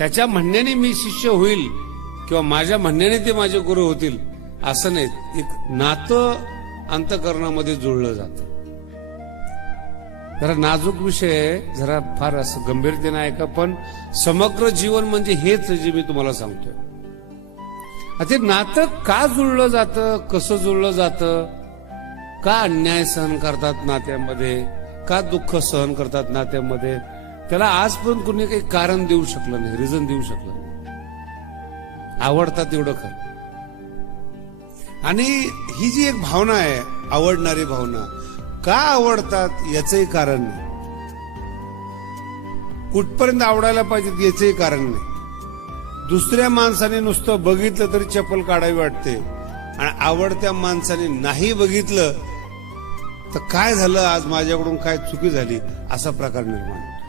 त्याच्या म्हणण्याने मी शिष्य होईल किंवा माझ्या म्हणण्याने ते माझे गुरु होतील असं नाही. एक नातं अंतकरणामध्ये जुळलं जातं. जरा नाजूक विषय जरा फार असं गंभीरतेने ऐका पण समग्र जीवन म्हणजे हेच जे मी तुम्हाला सांगतोय. ते नातं का जुळलं जातं कसं जुळलं जातं? का अन्याय सहन करतात नात्यामध्ये? का दुःख सहन करतात नात्यामध्ये? त्याला आजपर्यंत कुणी काही कारण देऊ शकलं नाही रिझन देऊ शकलं नाही. आवडतात एवढं खरं. आणि ही जी एक भावना आहे आवडणारी भावना का आवडतात याचंही कारण नाही. कुठपर्यंत आवडायला पाहिजेत याचंही कारण नाही. दुसऱ्या माणसाने नुसतं बघितलं तरी चप्पल काढावी वाटते. आणि आवडत्या माणसाने नाही बघितलं तर काय झालं? आज माझ्याकडून काय चुकी झाली? असा प्रकार निर्माण